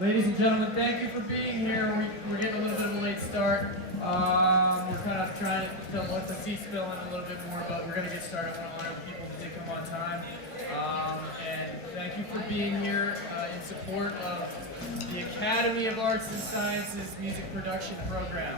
Ladies and gentlemen, thank you for being here. We're getting a little bit of a late start. We're kind of trying to let the seats fill in a little bit more, but we're going to get started. I want to honor the people who did come on time. And thank you for being here in support of the Academy of Arts and Sciences Music Production Program.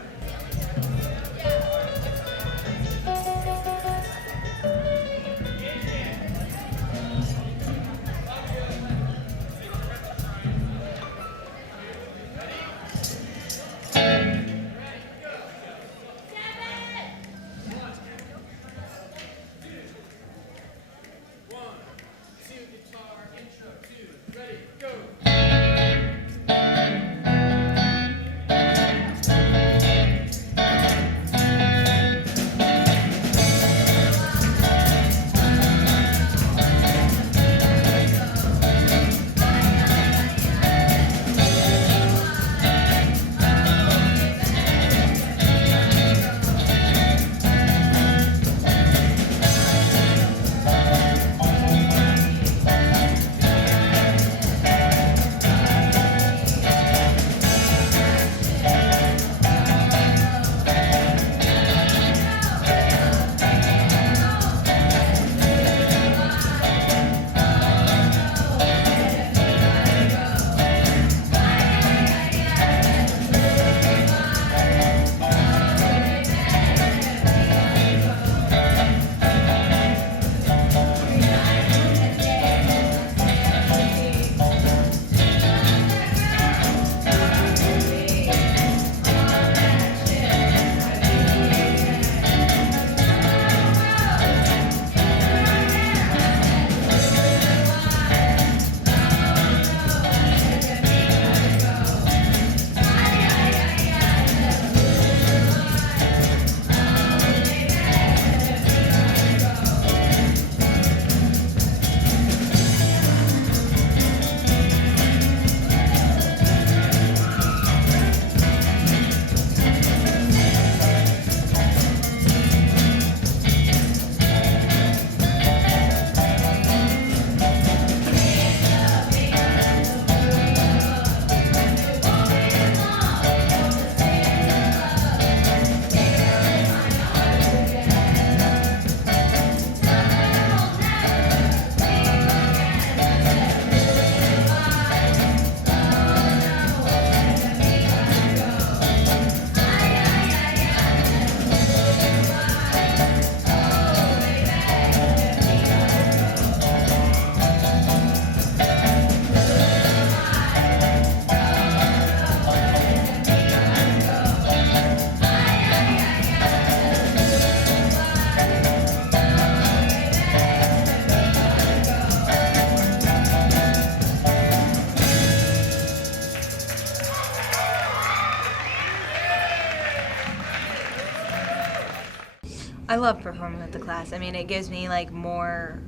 I love performing with the class. I mean, it gives me more,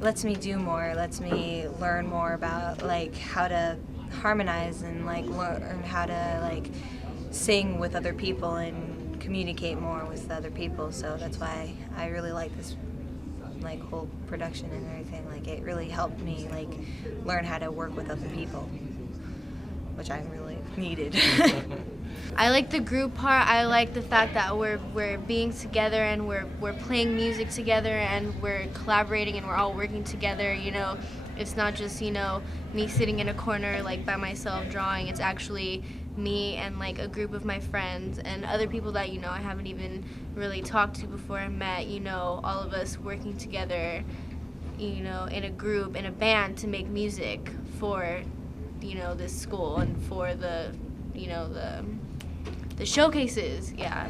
lets me do more, lets me learn more about how to harmonize and learn how to sing with other people and communicate more with other people. So that's why I really like this whole production and everything. It really helped me learn how to work with other people, which I really needed. I like the group part. I like the fact that we're being together and we're playing music together and we're collaborating and we're all working together. It's not just me sitting in a corner by myself drawing. It's actually me and a group of my friends and other people that I haven't even really talked to before and met. All of us working together, in a group, in a band to make music for this school and for the showcases. Yeah.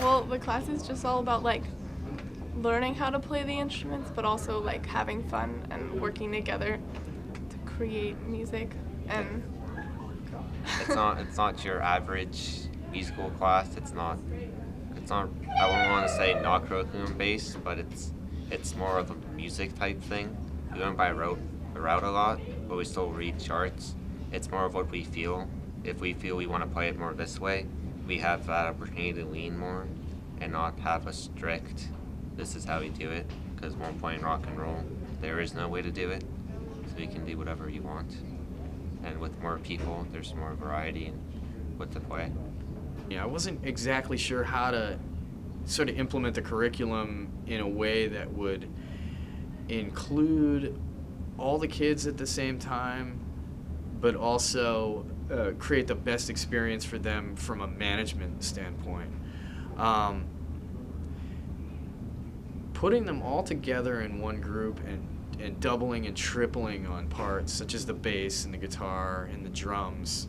Well, the class is just all about like learning how to play the instruments, but also like having fun and working together to create music. And it's not your average musical class. It's not I wouldn't want to say not curriculum based, but it's more of a music type thing. We went by route a lot, but we still read charts. It's more of what we feel. If we feel we want to play it more this way, we have that opportunity to lean more and not have a strict, this is how we do it, because one point in rock and roll, there is no way to do it, so you can do whatever you want. And with more people, there's more variety in what to play. Yeah, I wasn't exactly sure how to sort of implement the curriculum in a way that would include all the kids at the same time, but also create the best experience for them from a management standpoint. Putting them all together in one group and doubling and tripling on parts such as the bass and the guitar and the drums,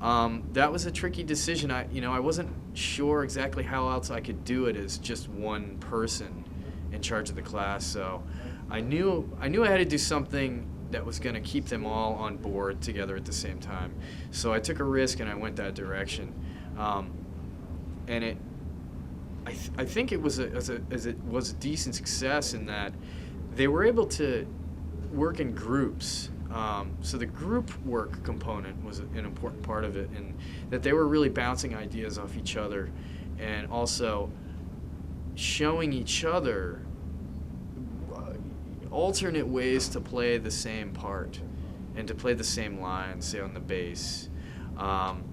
that was a tricky decision. I wasn't sure exactly how else I could do it as just one person in charge of the class, so I knew I had to do something that was going to keep them all on board together at the same time. So I took a risk and I went that direction, and I think it was a decent success in that they were able to work in groups. So the group work component was an important part of it, and that they were really bouncing ideas off each other and also showing each other alternate ways to play the same part and to play the same lines, say on the bass. And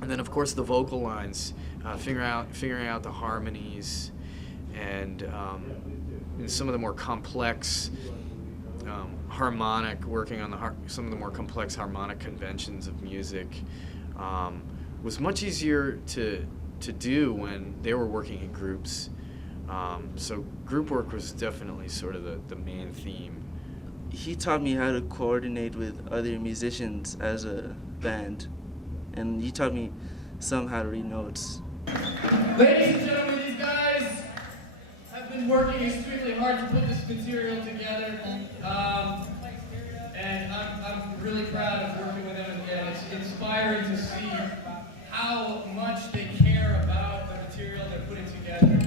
then of course the vocal lines, figuring out the harmonies and some of the more complex harmonic, working on some of the more complex harmonic conventions of music was much easier to do when they were working in groups. So group work was definitely sort of the main theme. He taught me how to coordinate with other musicians as a band, and he taught me some how to read notes. Ladies and gentlemen, these guys have been working extremely hard to put this material together, and I'm really proud of working with them, and it's inspiring to see how much they care about the material they're putting together.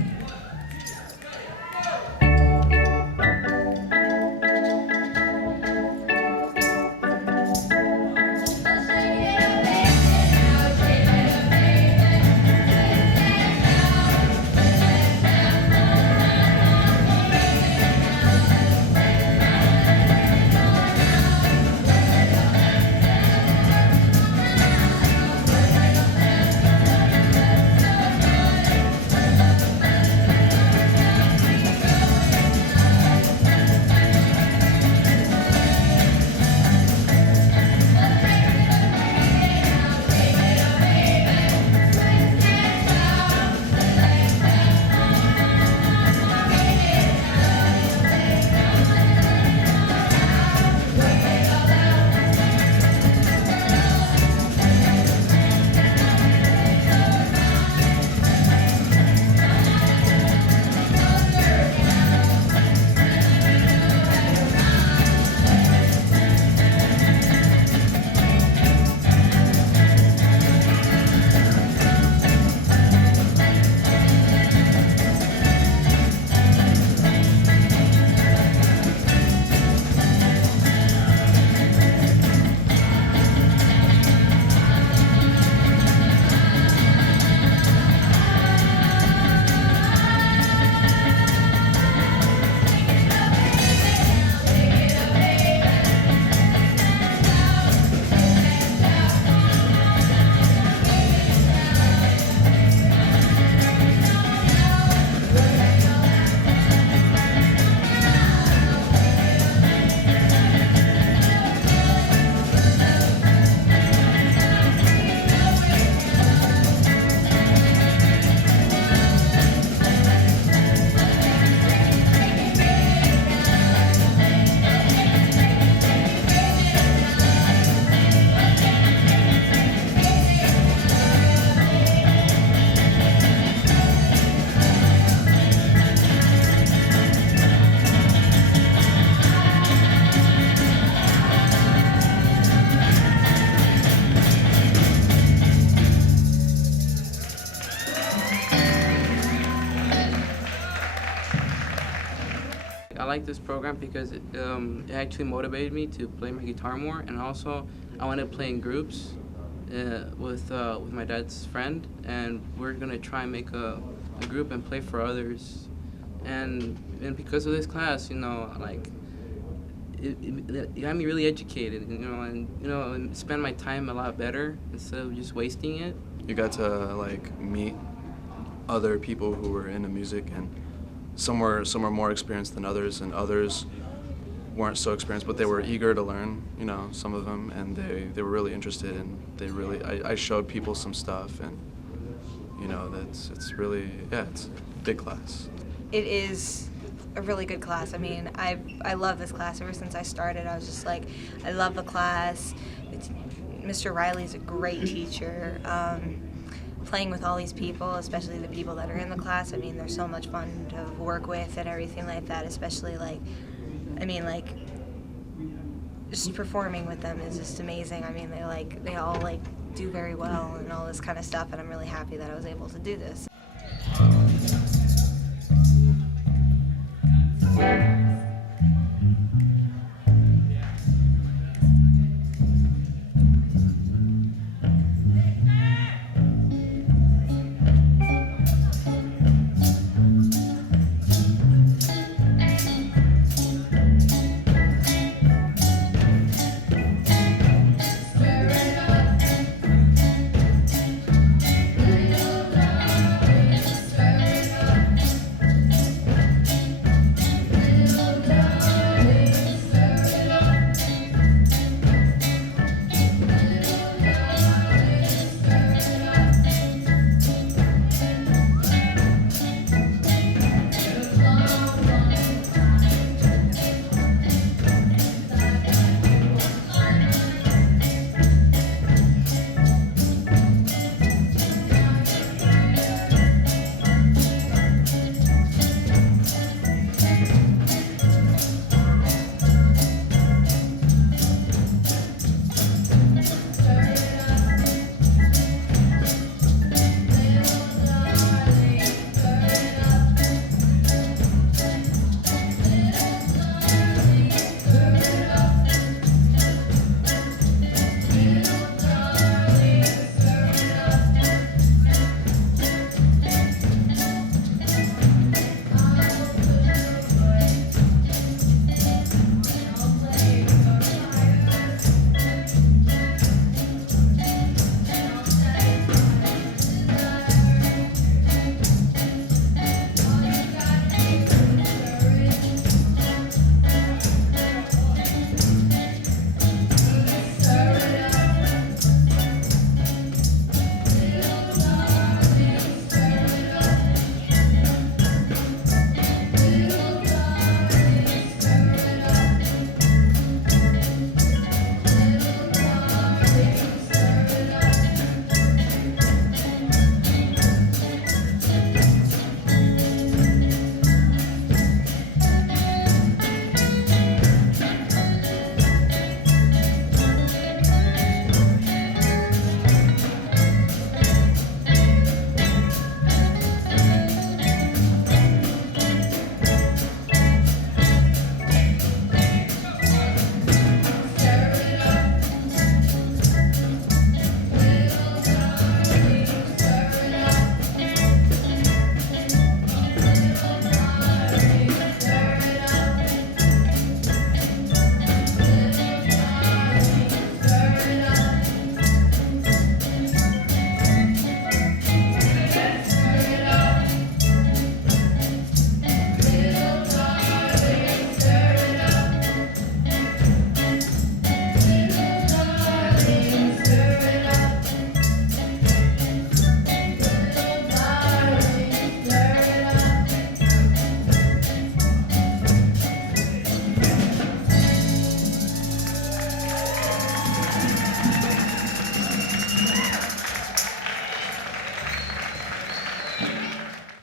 like this program because it actually motivated me to play my guitar more, and also I wanted to play in groups with my dad's friend, and we're gonna try and make a group and play for others. And because of this class, you know, like it got me really educated, you know, and spend my time a lot better instead of just wasting it. You got to like meet other people who were into music, and some were more experienced than others, and others weren't so experienced, but they were eager to learn, you know, some of them, and they were really interested, and I showed people some stuff, and you know, it's really, yeah, it's a big class. It is a really good class. I mean, I love this class. Ever since I started, I was just like, I love the class. Mr. Riley's a great teacher. Playing with all these people, especially the people that are in the class, I mean, they're so much fun to work with and everything like that, especially like, I mean, like, just performing with them is just amazing. I mean, they all like do very well and all this kind of stuff, and I'm really happy that I was able to do this.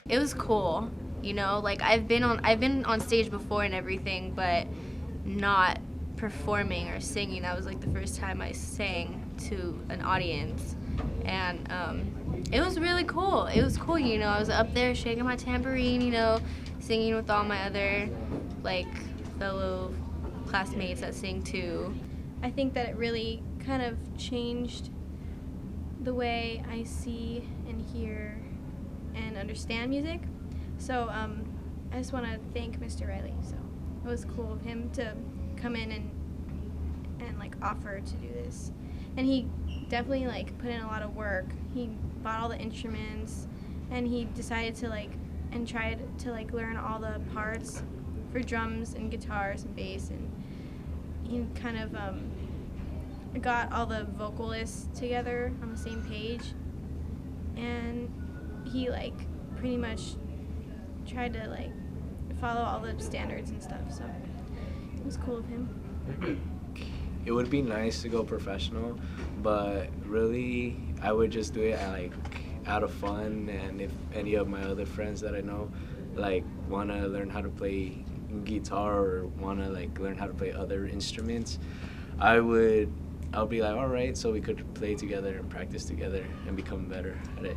It was cool, you know, like I've been on stage before and everything, but not performing or singing. That was like the first time I sang to an audience, and it was really cool. It was cool, you know. I was up there shaking my tambourine, you know, singing with all my other like fellow classmates that sing too. I think that it really kind of changed the way I see and hear and understand music. So I just want to thank Mr. Riley. So it was cool of him to come in and like offer to do this. And he definitely like put in a lot of work. He bought all the instruments and he decided to like and tried to like learn all the parts for drums and guitars and bass, and he kind of got all the vocalists together on the same page, and he like pretty much tried to like follow all the standards and stuff, so it was cool of him. It would be nice to go professional, but really I would just do it out of fun, and if any of my other friends that I know like want to learn how to play guitar or want to like learn how to play other instruments, I'll be like, all right, so we could play together and practice together and become better at it.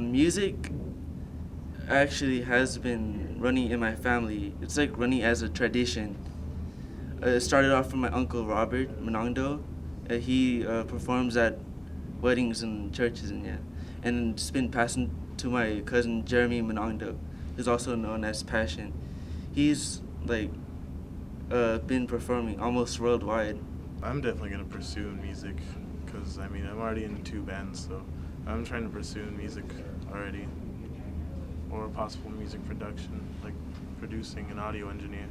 Music actually has been running in my family. It's like running as a tradition. It started off from my uncle Robert Menongdo. He performs at weddings and churches and it's been passed to my cousin Jeremy Menongdo, who's also known as Passion. He's like been performing almost worldwide. I'm definitely gonna pursue music because I'm already in 2 bands, so I'm trying to pursue music already, or possible music production, like producing an audio engineer.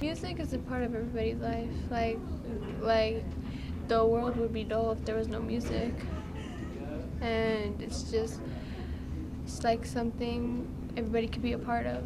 Music is a part of everybody's life. Like the world would be dull if there was no music, and it's like something everybody could be a part of.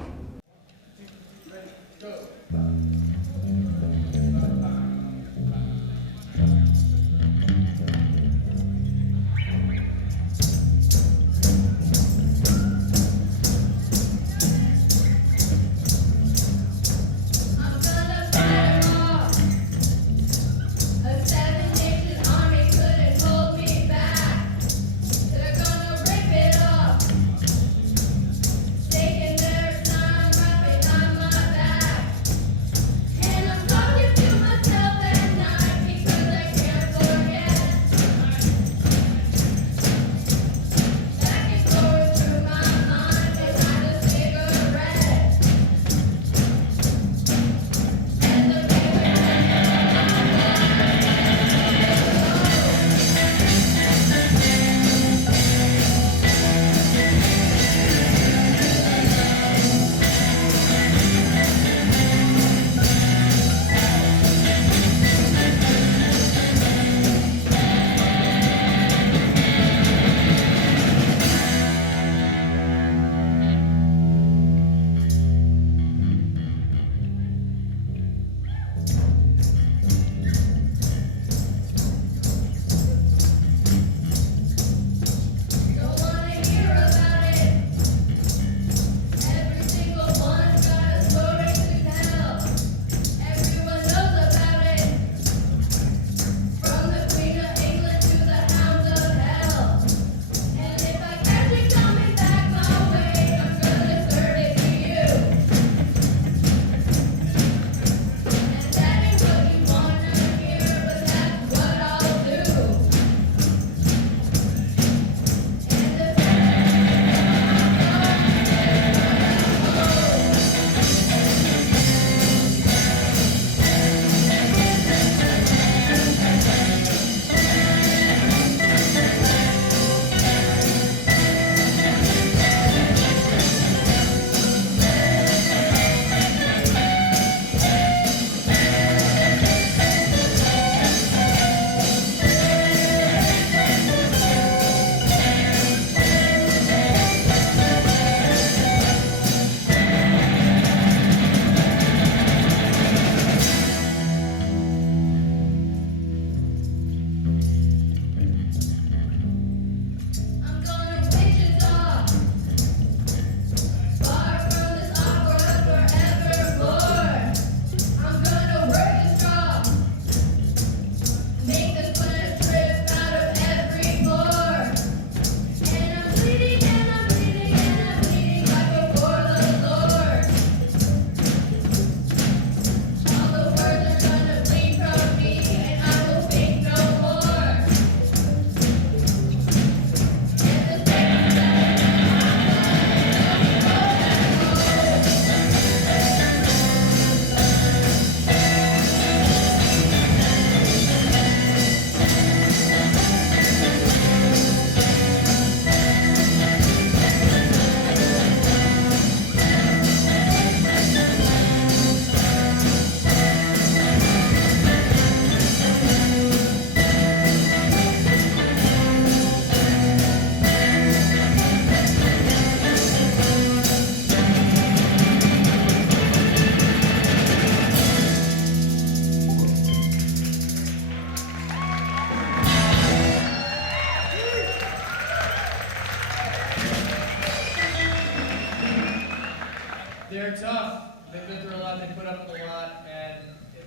they're tough. They've been through a lot, they put up with a lot, and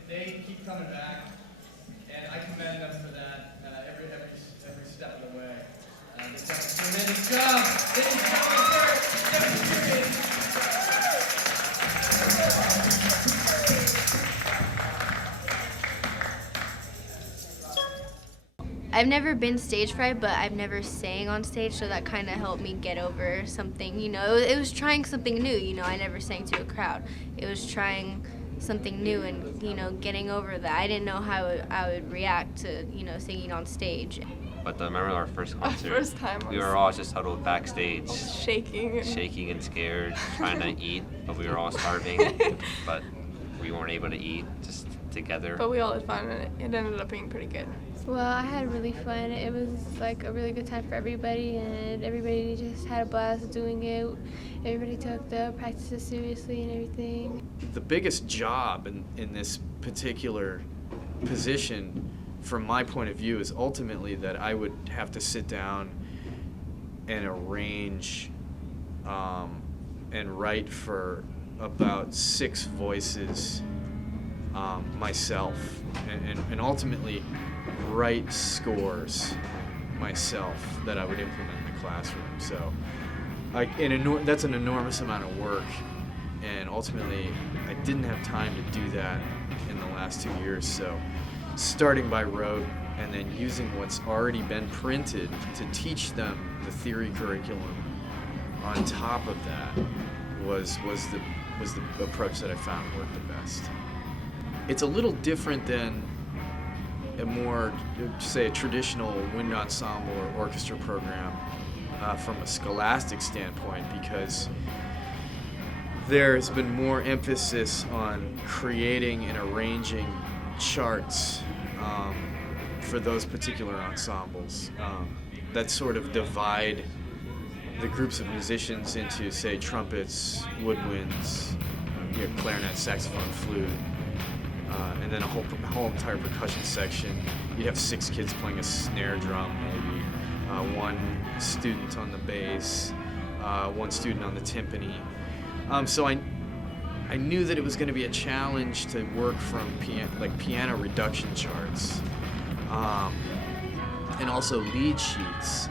they keep coming back. And I commend them for that every step of the way. They've done a tremendous job. Ladies and gentlemen, I've never been stage fright, but I've never sang on stage, so that kind of helped me get over something, you know. It was trying something new, you know. I never sang to a crowd. It was trying something new and, you know, getting over that. I didn't know how I would react to, you know, singing on stage. But I remember our first concert, first time we were all just huddled backstage, shaking and scared, trying to eat, but we were all starving, but we weren't able to eat, just together. But we all had fun, and it ended up being pretty good. Well, I had really fun. It was like a really good time for everybody, and everybody just had a blast doing it. Everybody took the practices seriously and everything. The biggest job in this particular position, from my point of view, is ultimately that I would have to sit down and arrange and write for about 6 voices myself, and ultimately write scores myself that I would implement in the classroom. So that's an enormous amount of work, and ultimately I didn't have time to do that in the last 2 years. So starting by rote and then using what's already been printed to teach them the theory curriculum on top of that was the approach that I found worked the best. It's a little different than a more, say, a traditional wind ensemble or orchestra program from a scholastic standpoint, because there's been more emphasis on creating and arranging charts for those particular ensembles that sort of divide the groups of musicians into, say, trumpets, woodwinds, clarinet, saxophone, flute, and then a whole entire percussion section. You'd have 6 kids playing a snare drum, maybe, 1 student on the bass, 1 student on the timpani. So I knew that it was going to be a challenge to work from piano reduction charts, and also lead sheets,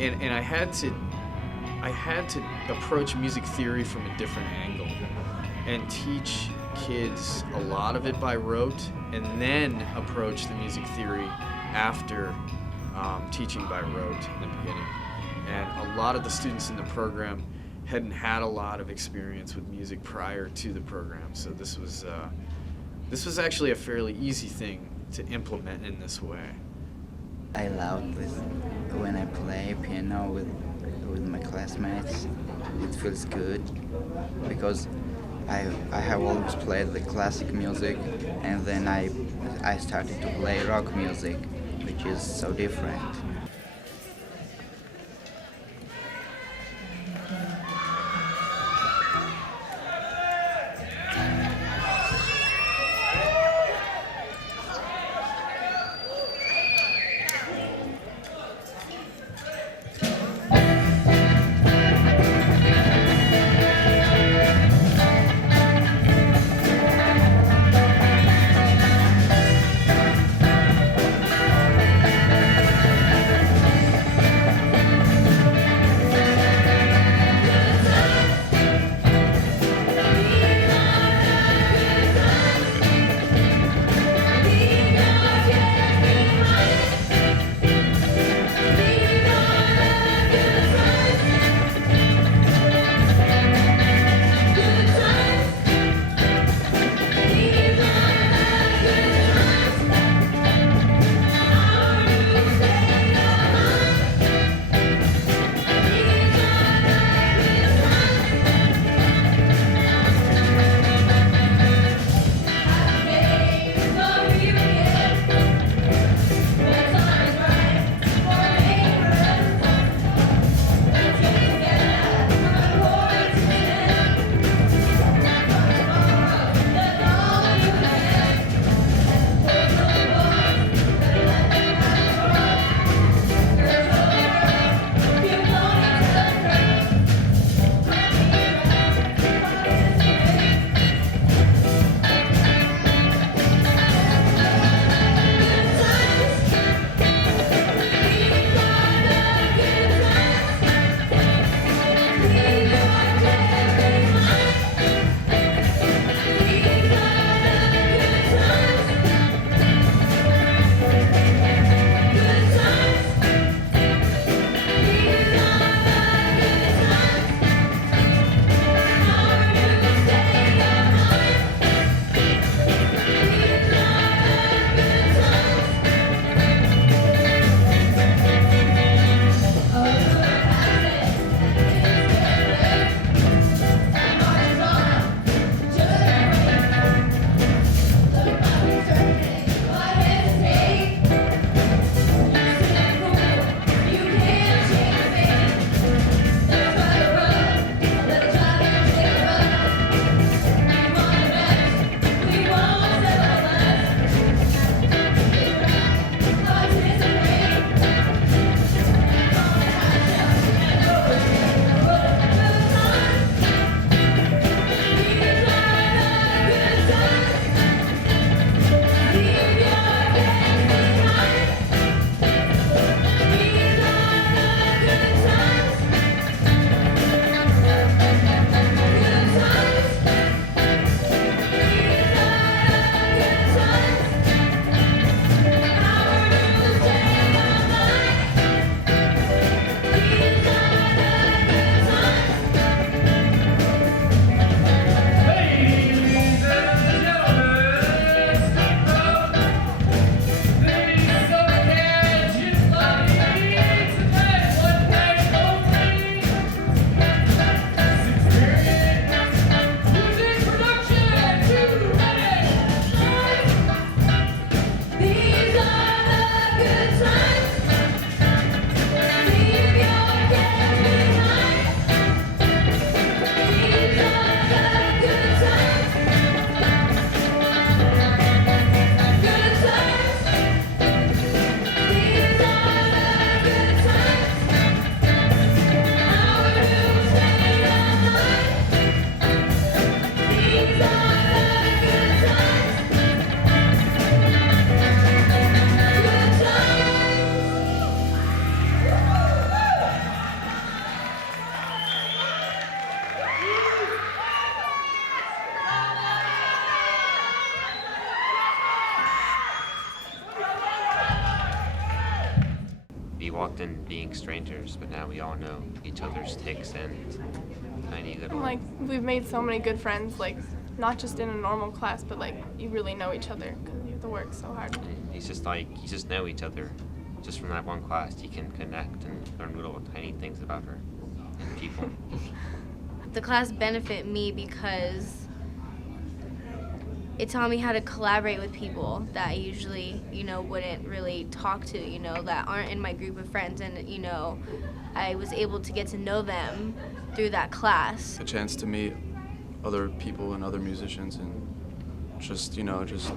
and I had to approach music theory from a different angle and teach kids a lot of it by rote, and then approach the music theory after teaching by rote in the beginning. And a lot of the students in the program hadn't had a lot of experience with music prior to the program, so this was actually a fairly easy thing to implement in this way. I love this when I play piano with my classmates. It feels good because I have always played the classic music, and then I started to play rock music, which is so different. often being strangers, but now we all know each other's tics and tiny little. Like, we've made so many good friends, like, not just in a normal class, but like, you really know each other because you have to work so hard. And you just know each other. Just from that one class, you can connect and learn little tiny things about her and people. The class benefit me because it taught me how to collaborate with people that I usually, wouldn't really talk to, that aren't in my group of friends. And, I was able to get to know them through that class. A chance to meet other people and other musicians and just, just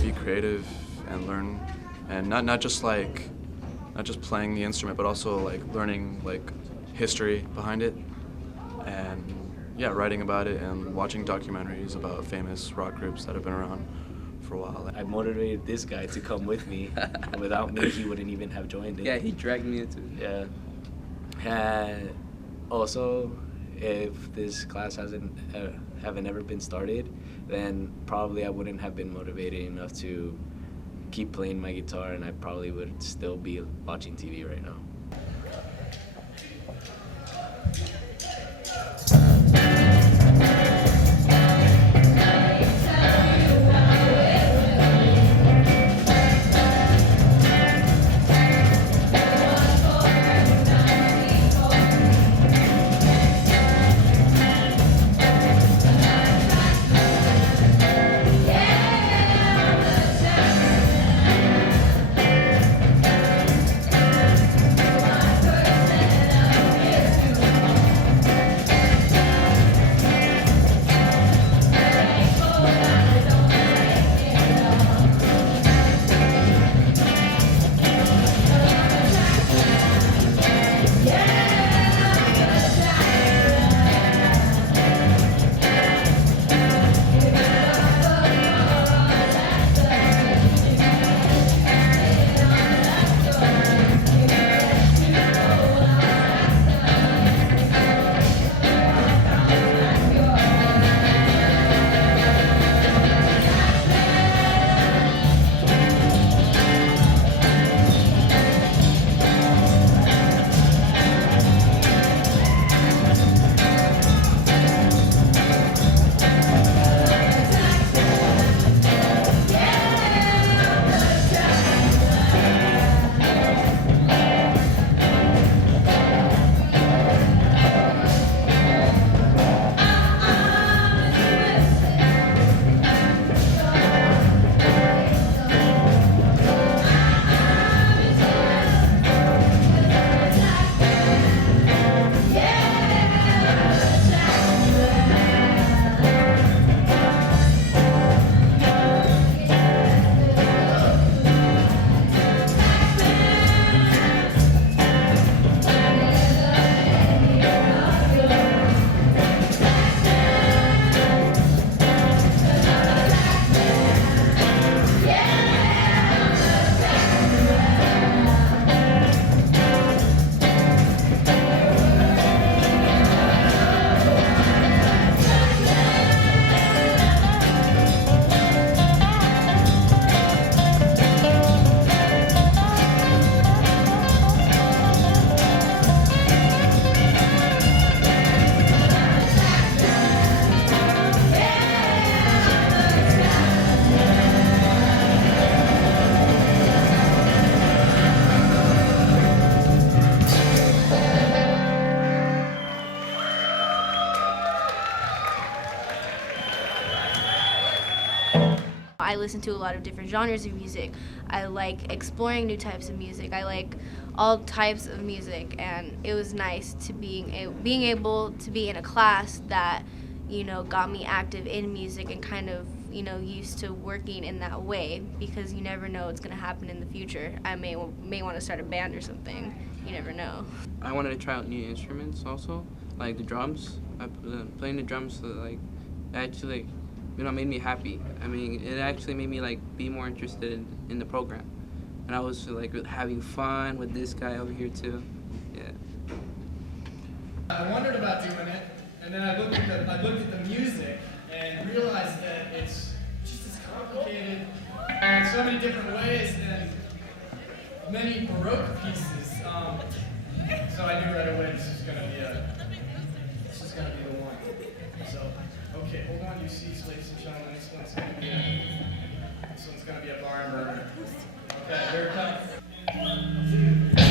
be creative and learn. And not just playing the instrument, but also like learning like history behind it. And yeah, writing about it and watching documentaries about famous rock groups that have been around for a while. I motivated this guy to come with me. Without me, he wouldn't even have joined it. Yeah, he dragged me into it. Yeah. And also, if this class haven't ever been started, then probably I wouldn't have been motivated enough to keep playing my guitar, and I probably would still be watching TV right now. I listen to a lot of different genres of music. I like exploring new types of music. I like all types of music, and it was nice to being able to be in a class that, got me active in music and kind of, used to working in that way, because you never know what's going to happen in the future. I may want to start a band or something. You never know. I wanted to try out new instruments also, like the drums. Playing the drums, actually, made me happy. I mean, it actually made me be more interested in the program, and I was having fun with this guy over here too. Yeah. I wondered about doing it, and then I looked at the music and realized that it's just as complicated in so many different ways than many Baroque pieces. So, okay, hold on to your seats, ladies and gentlemen. This one's gonna be a barn burner. Okay, here it comes. 1, 2.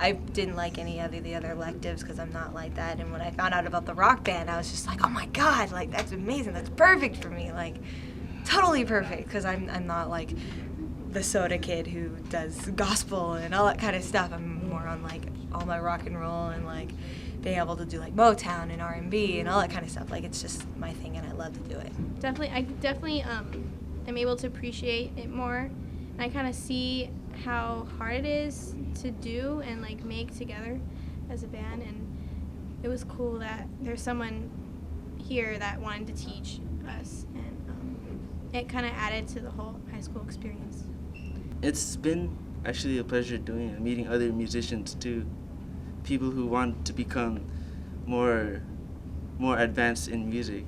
I didn't like any of the other electives because I'm not like that. And when I found out about the rock band, I was just like, oh my God, like that's amazing. That's perfect for me. Like totally perfect because I'm not like the soda kid who does gospel and all that kind of stuff. I'm more on like all my rock and roll and like being able to do like Motown and R&B and all that kind of stuff. Like it's just my thing and I love to do it. I definitely am able to appreciate it more. And I kind of see how hard it is to do and like make together. as a band, and it was cool that there's someone here that wanted to teach us, and it kind of added to the whole high school experience. It's been actually a pleasure doing it, meeting other musicians too, people who want to become more advanced in music.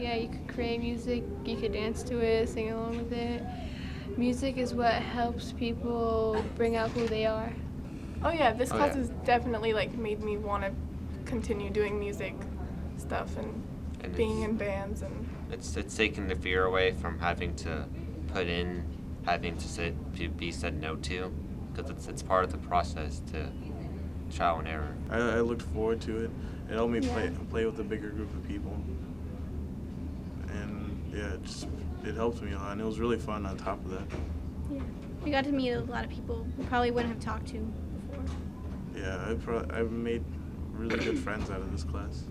Yeah, you could create music, you could dance to it, sing along with it. Music is what helps people bring out who they are. Oh yeah, this Oh, class yeah. has definitely like made me want to continue doing music stuff and being in bands and It's taken the fear away from having to put in, having to be said no to, because it's part of the process to trial and error. I looked forward to it. It helped me play with a bigger group of people. And yeah, it helped me a lot, and it was really fun on top of that. Yeah. We got to meet a lot of people we probably wouldn't have talked to before. Yeah, I've made really good friends out of this class.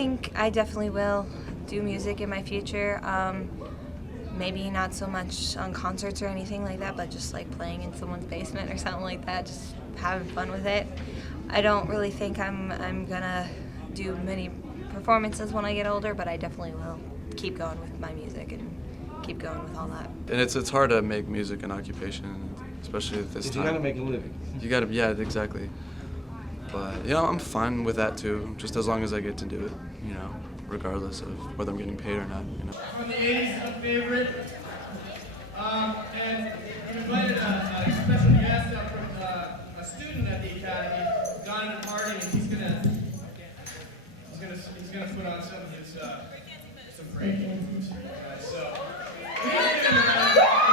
think I definitely will do music in my future. Maybe not so much on concerts or anything like that, but just like playing in someone's basement or something like that, just having fun with it. I don't really think I'm gonna do many performances when I get older, but I definitely will keep going with my music and keep going with all that. And it's hard to make music an occupation, especially at this time. You gotta make a living. You gotta, yeah, exactly. But I'm fine with that too, just as long as I get to do it, regardless of whether I'm getting paid or not. From the 80s, a favorite. And we invited a special guest up from a student at the academy, gone to the party, and he's gonna put on some of his some breaking moves. So please give him a round of applause.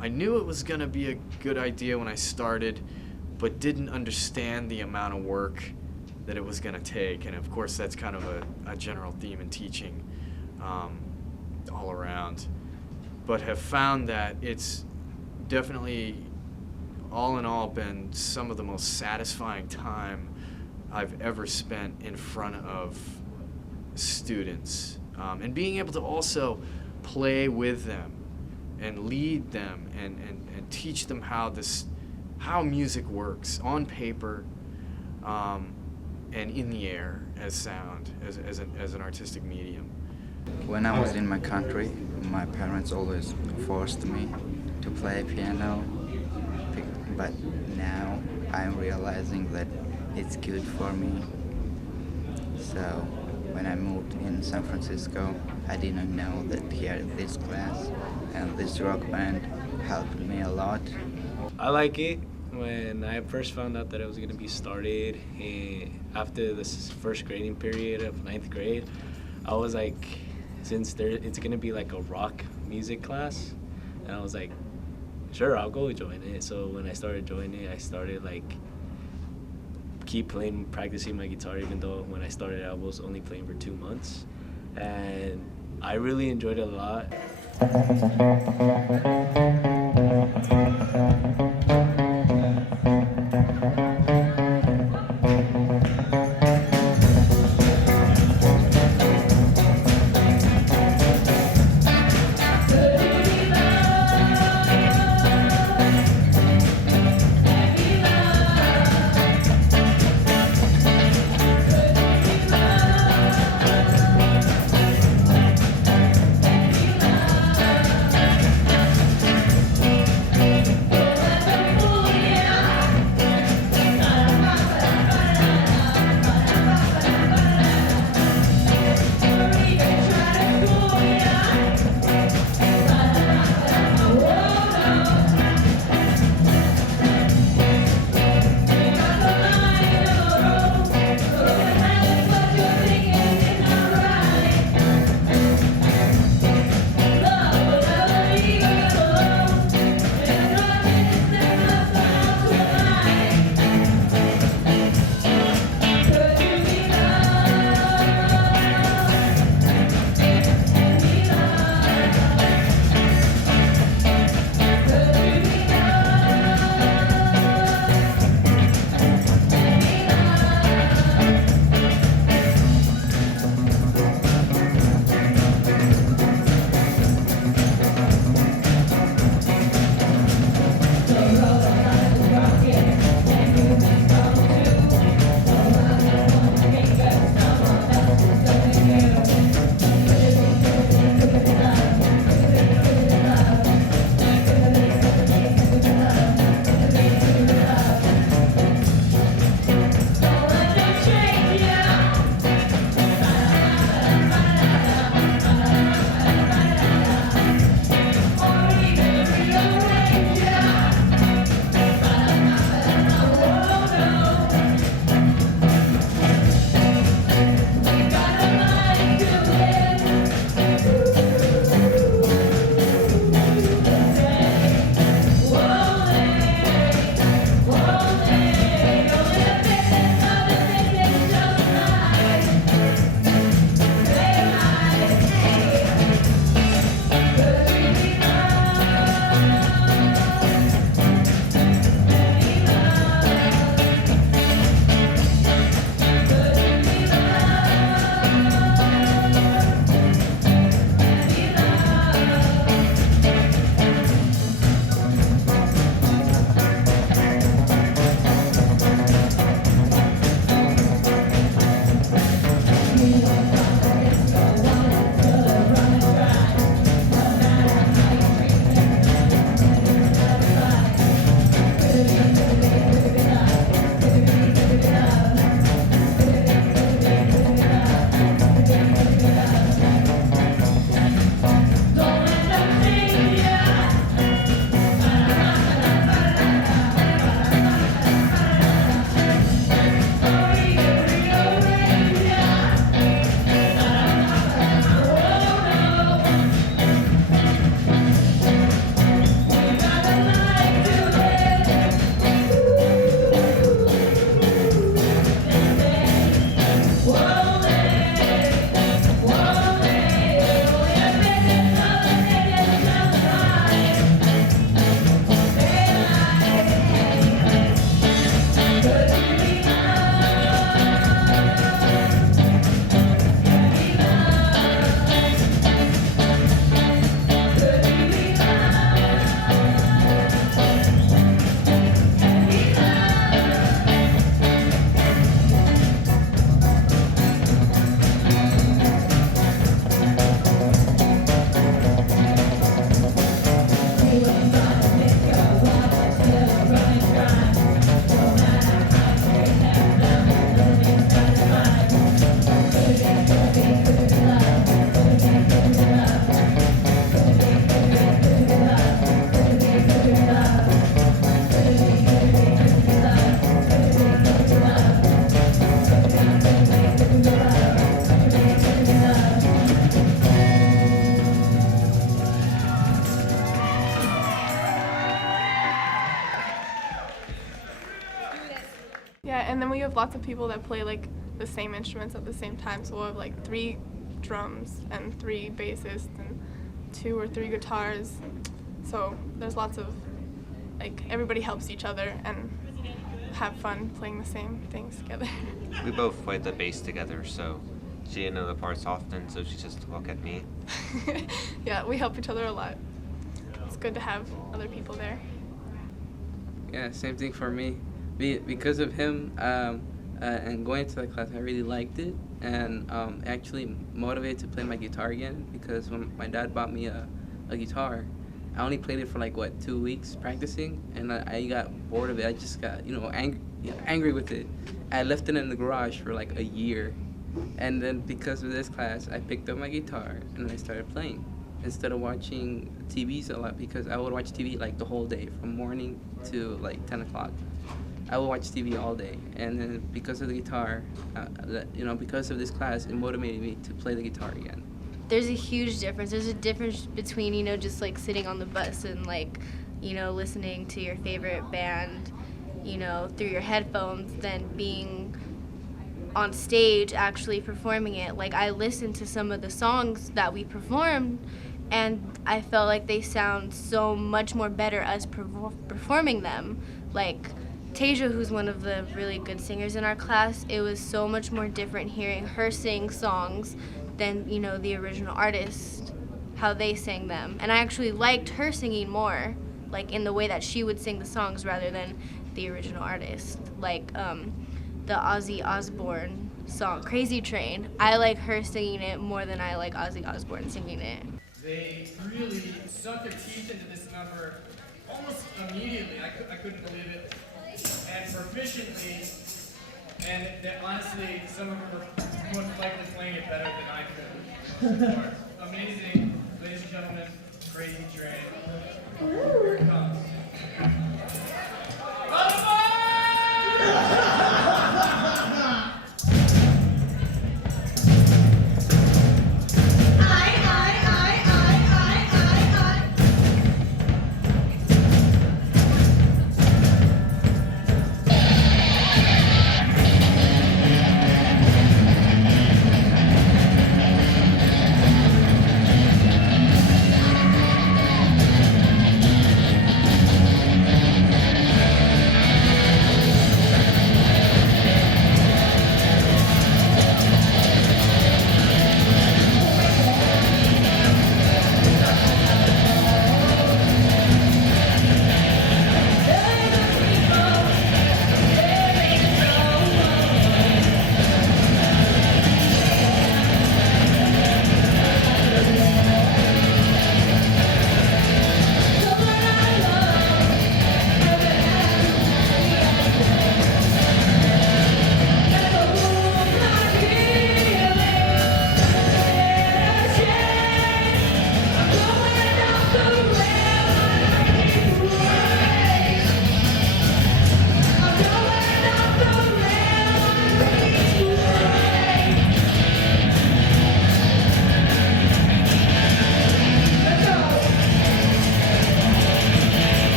I knew it was going to be a good idea when I started, but didn't understand the amount of work that it was going to take. And of course, that's kind of a general theme in teaching all around. But have found that it's definitely, all in all, been some of the most satisfying time I've ever spent in front of students. And being able to also play with them and lead them and teach them how music works on paper and in the air as sound, as an artistic medium. When I was in my country, my parents always forced me to play piano, but now I'm realizing that it's good for me. So when I moved in San Francisco, I didn't know that here this class and this rock band helped me a lot. I like it. When I first found out that it was going to be started after this first grading period of 9th grade, I was like, since it's going to be like a rock music class, and I was like, sure, I'll go join it. So when I started joining it, I started like practicing my guitar, even though when I started I was only playing for 2 months, and I really enjoyed it a lot. and then we have lots of people that play like the same instruments at the same time. So we'll have like 3 drums and 3 bassists and 2 or 3 guitars. So there's lots of, like, everybody helps each other and have fun playing the same things together. We both played the bass together, so she didn't know the parts often, so she just looked at me. Yeah, we help each other a lot. It's good to have other people there. Yeah, same thing for me. Because of him and going to that class, I really liked it, and actually motivated to play my guitar again, because when my dad bought me a guitar, I only played it for like, 2 weeks practicing, and I got bored of it. I just got, angry with it. I left it in the garage for like a year, and then because of this class, I picked up my guitar and I started playing instead of watching TVs a lot, because I would watch TV like the whole day from morning to like 10 o'clock. I would watch TV all day, and then because of the guitar, because of this class, it motivated me to play the guitar again. There's a huge difference. There's a difference between, just like sitting on the bus and like, listening to your favorite band, through your headphones, than being on stage actually performing it. Like, I listened to some of the songs that we performed, and I felt like they sound so much more better us performing them. Like, Tasia, who's one of the really good singers in our class, it was so much more different hearing her sing songs than, the original artist, how they sang them. And I actually liked her singing more, like in the way that she would sing the songs rather than the original artist. Like the Ozzy Osbourne song, Crazy Train, I like her singing it more than I like Ozzy Osbourne singing it. They really sunk their teeth into this number almost immediately. I couldn't believe it. And proficiently, and that honestly, some of them were most likely playing it better than I could. Amazing, ladies and gentlemen, Crazy Train. Here it comes.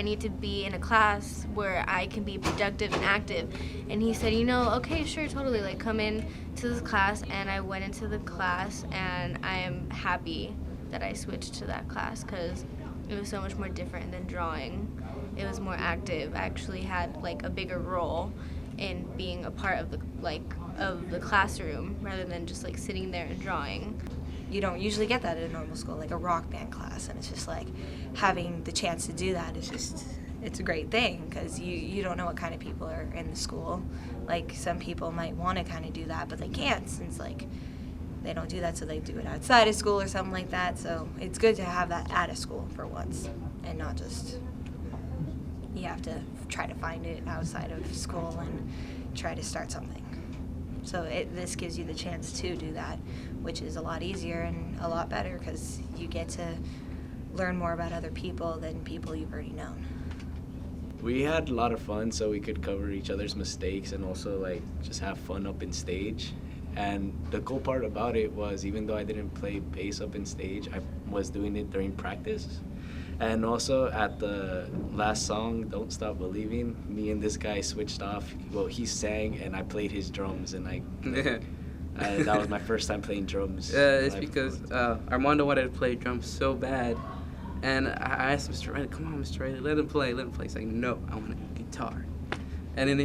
I need to be in a class where I can be productive and active. And he said, you know, okay, sure, totally, like come in to this class. And I went into the class, and I am happy that I switched to that class because it was so much more different than drawing. It was more active. I actually had like a bigger role in being a part of the classroom rather than just like sitting there and drawing. You don't usually get that at a normal school, like a rock band class, and it's just like having the chance to do that is just, it's a great thing because you don't know what kind of people are in the school. Like some people might want to kind of do that, but they can't since like they don't do that, so they do it outside of school or something like that. So it's good to have that at a school for once and not just, you have to try to find it outside of school and try to start something. So this gives you the chance to do that, which is a lot easier and a lot better because you get to learn more about other people than people you've already known. We had a lot of fun, so we could cover each other's mistakes and also like just have fun up in stage. And the cool part about it was, even though I didn't play bass up in stage, I was doing it during practice. And also at the last song, Don't Stop Believing, me and this guy switched off. Well, he sang and I played his drums, and that was my first time playing drums. It's because Armando wanted to play drums so bad. And I asked Mr. Riley, come on, Mr. Riley, let him play. He's like, no, I want a guitar. And then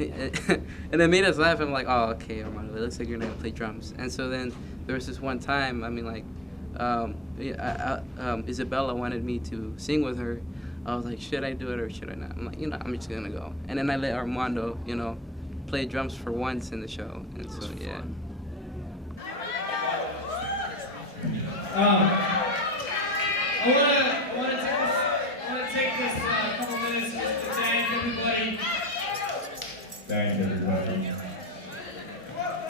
it made us laugh. I'm like, oh, okay, Armando, it looks like you're not gonna play drums. And so then there was this one time, I mean, like, Isabella wanted me to sing with her. I was like, should I do it or should I not? I'm like, you know, I'm just gonna go. And then I let Armando, you know, play drums for once in the show. And so, yeah. I want to take this couple minutes just to thank everybody. Thank everybody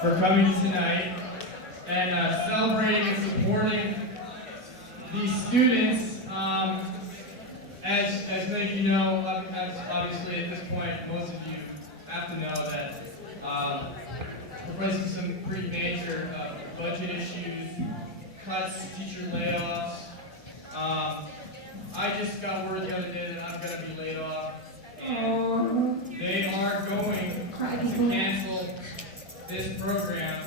for coming tonight and celebrating and supporting these students. As many of you know, obviously at this point, most of you have to know that we're facing some pretty major budget issues, cuts, teacher layoffs. I just got word the other day that I'm going to be laid off. And they are going to cancel this program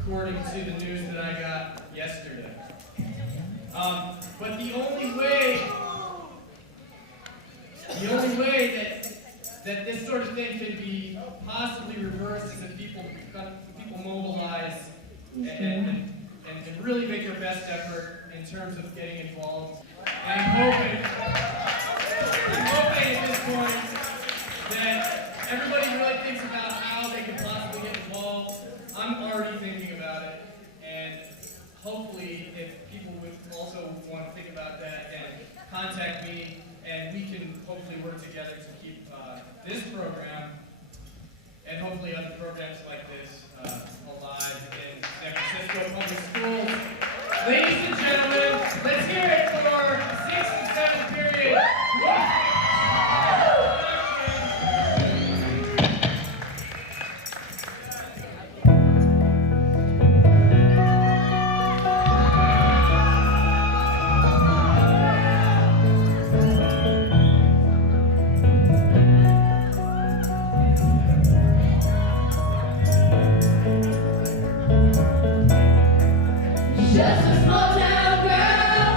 according to the news that I got yesterday. But the only way that this sort of thing can be possibly reversed is if people mobilize and really make their best effort in terms of getting involved. And I'm hoping at this point that everybody really thinks about how they can possibly get involved. I'm already thinking about it, and hopefully if people would also want to think about that and contact me, and we can hopefully work together to keep this program and hopefully other programs like this alive in San Francisco public schools. Ladies and gentlemen, let's hear it for 6th and 7th period. Just a small town girl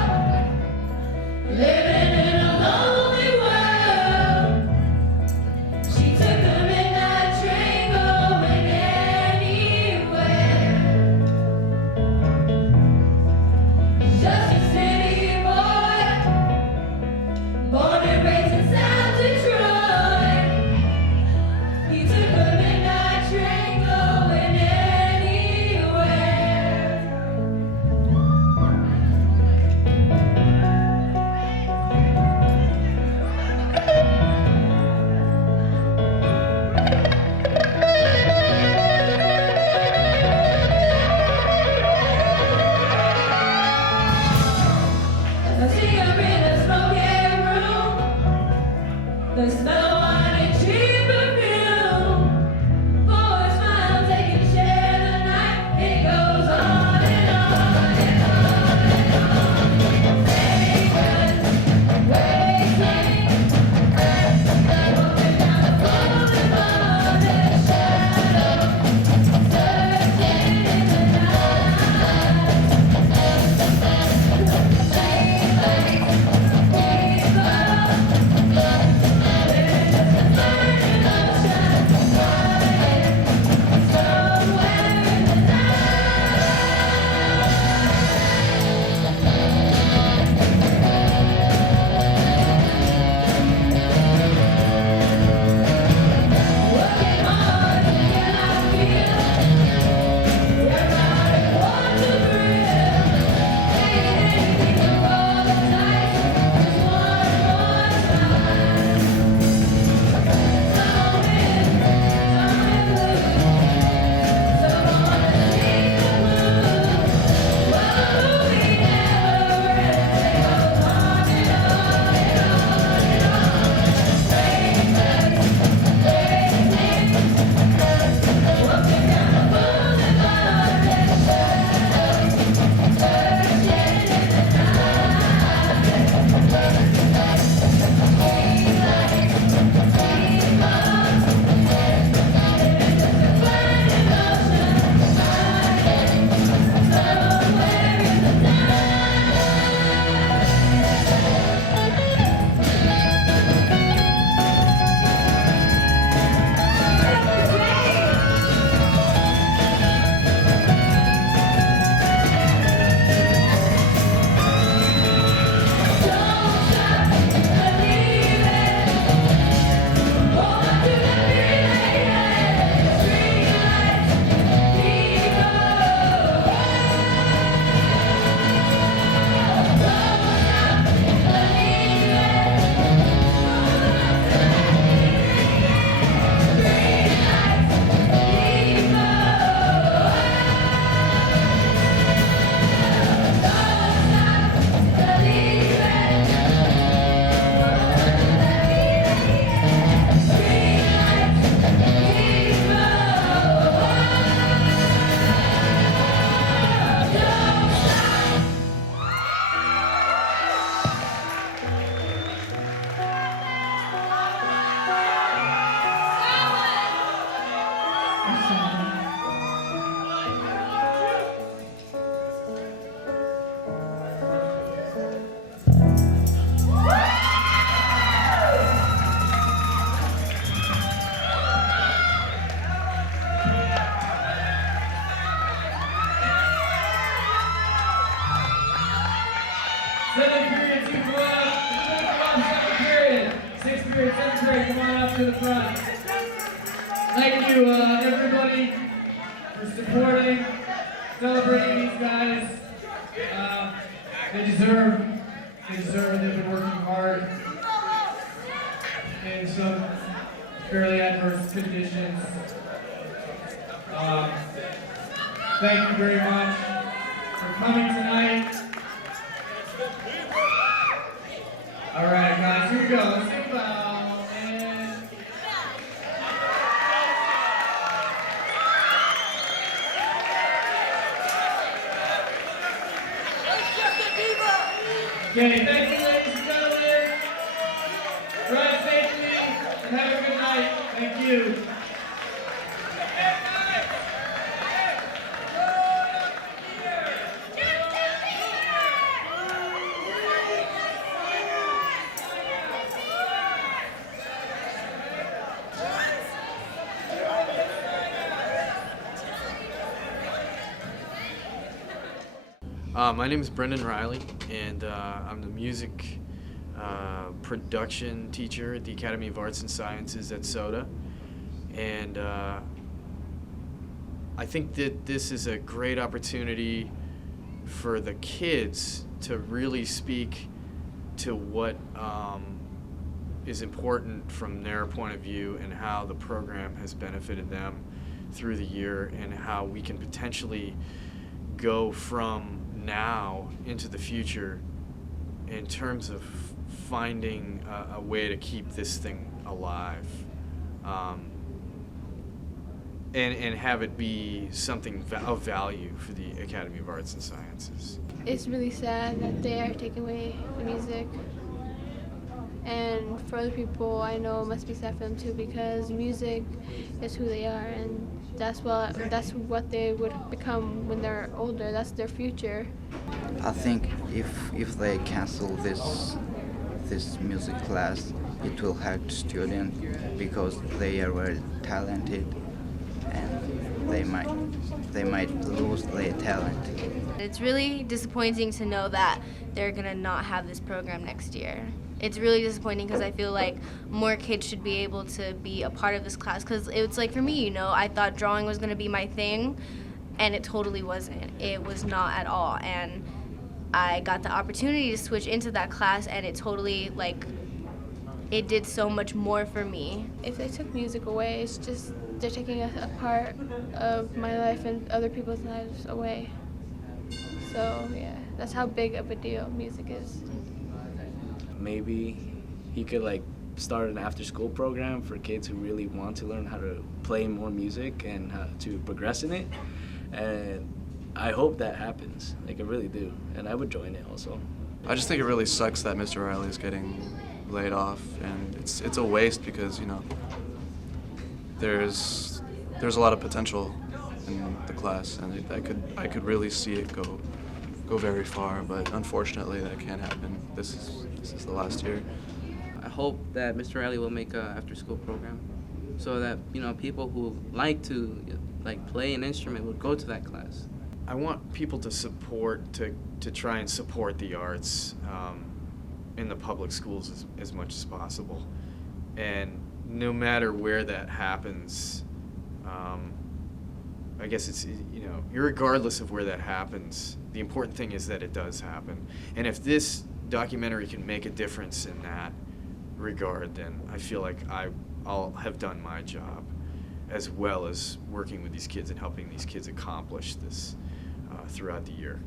living in a lonely world. She took the midnight train going anywhere. Just a city boy, born and raised in South Detroit. He took the midnight train going anywhere. Seventh period, two come on up. Come on, seventh period. Sixth period, seventh period, come on up to the front. Thank you, everybody, for supporting, celebrating these guys. They deserve it. They've been working hard in some fairly adverse conditions. Thank you very much for coming tonight. All right, guys, here we go. Let's sing about and okay, thank you, ladies and gentlemen. Drive safely and have a good night. Thank you. My name is Brendan Riley, and I'm the music production teacher at the Academy of Arts and Sciences at SOTA. And I think that this is a great opportunity for the kids to really speak to what is important from their point of view and how the program has benefited them through the year, and how we can potentially go from now into the future in terms of finding a way to keep this thing alive, and have it be something of value for the Academy of Arts and Sciences. It's really sad that they are taking away the music. And for other people, I know it must be sad for them too, because music is who they are, and that's what they would become when they're older. That's their future. I think if they cancel this music class, it will hurt students because they are very talented, and they might lose their talent. It's really disappointing to know that they're gonna not have this program next year. It's really disappointing because I feel like more kids should be able to be a part of this class, because it's like, for me, you know, I thought drawing was gonna be my thing, and it totally wasn't. It was not at all, and I got the opportunity to switch into that class, and it totally, like, it did so much more for me. If they took music away, it's just they're taking a part of my life and other people's lives away. So yeah, that's how big of a deal music is. Maybe he could like start an after-school program for kids who really want to learn how to play more music and how to progress in it. And I hope that happens. Like, I really do. And I would join it also. I just think it really sucks that Mr. Riley is getting laid off, and it's a waste because, you know, there's a lot of potential in the class, and I could really see it go very far, but unfortunately that can't happen. This is the last year. I hope that Mr. Riley will make a after-school program so that, you know, people who like to play an instrument would go to that class. I want people to try and support the arts in the public schools as much as possible. And no matter where that happens, I guess it's, you know, regardless of where that happens, the important thing is that it does happen. And if this documentary can make a difference in that regard, then I feel like I'll have done my job, as well as working with these kids and helping these kids accomplish this throughout the year.